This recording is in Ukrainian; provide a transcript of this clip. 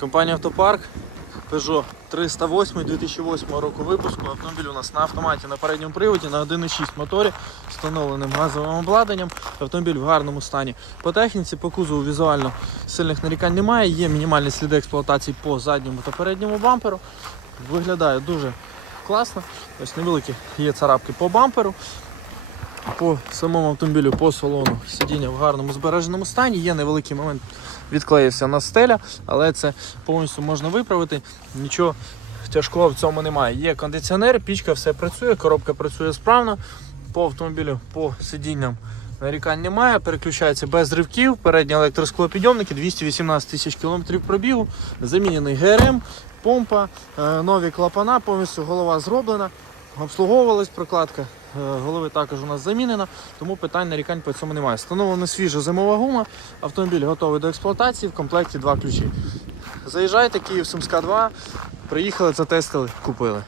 Компанія Автопарк Peugeot 308 2008 року випуску. Автомобіль у нас на автоматі на передньому приводі на 1.6 моторі, встановленим газовим обладнанням. Автомобіль в гарному стані. По техніці, по кузову візуально сильних нарікань немає. Є мінімальні сліди експлуатації по задньому та передньому бамперу. Виглядає дуже класно. Ось невеликі є царапки по бамперу. По самому автомобілю, по салону сидіння в гарному збереженому стані. Є невеликий момент, відклеївся на стеля, але це повністю можна виправити. Нічого тяжкого в цьому немає. Є кондиціонер, пічка все працює, коробка працює справно. По автомобілю, по сидінням нарікань немає. Переключається без ривків. Передні електросклопідйомники, 218 тисяч кілометрів пробігу, замінений ГРМ, помпа, е, нові клапана, повністю голова зроблена. Обслуговувалась прокладка. е, Голови також у нас замінена, тому питань нарікань по цьому немає. Встановлена свіжа зимова гума, автомобіль готовий до експлуатації, в комплекті два ключі. Заїжджайте, Київ Сумська 2, приїхали, затестили, купили.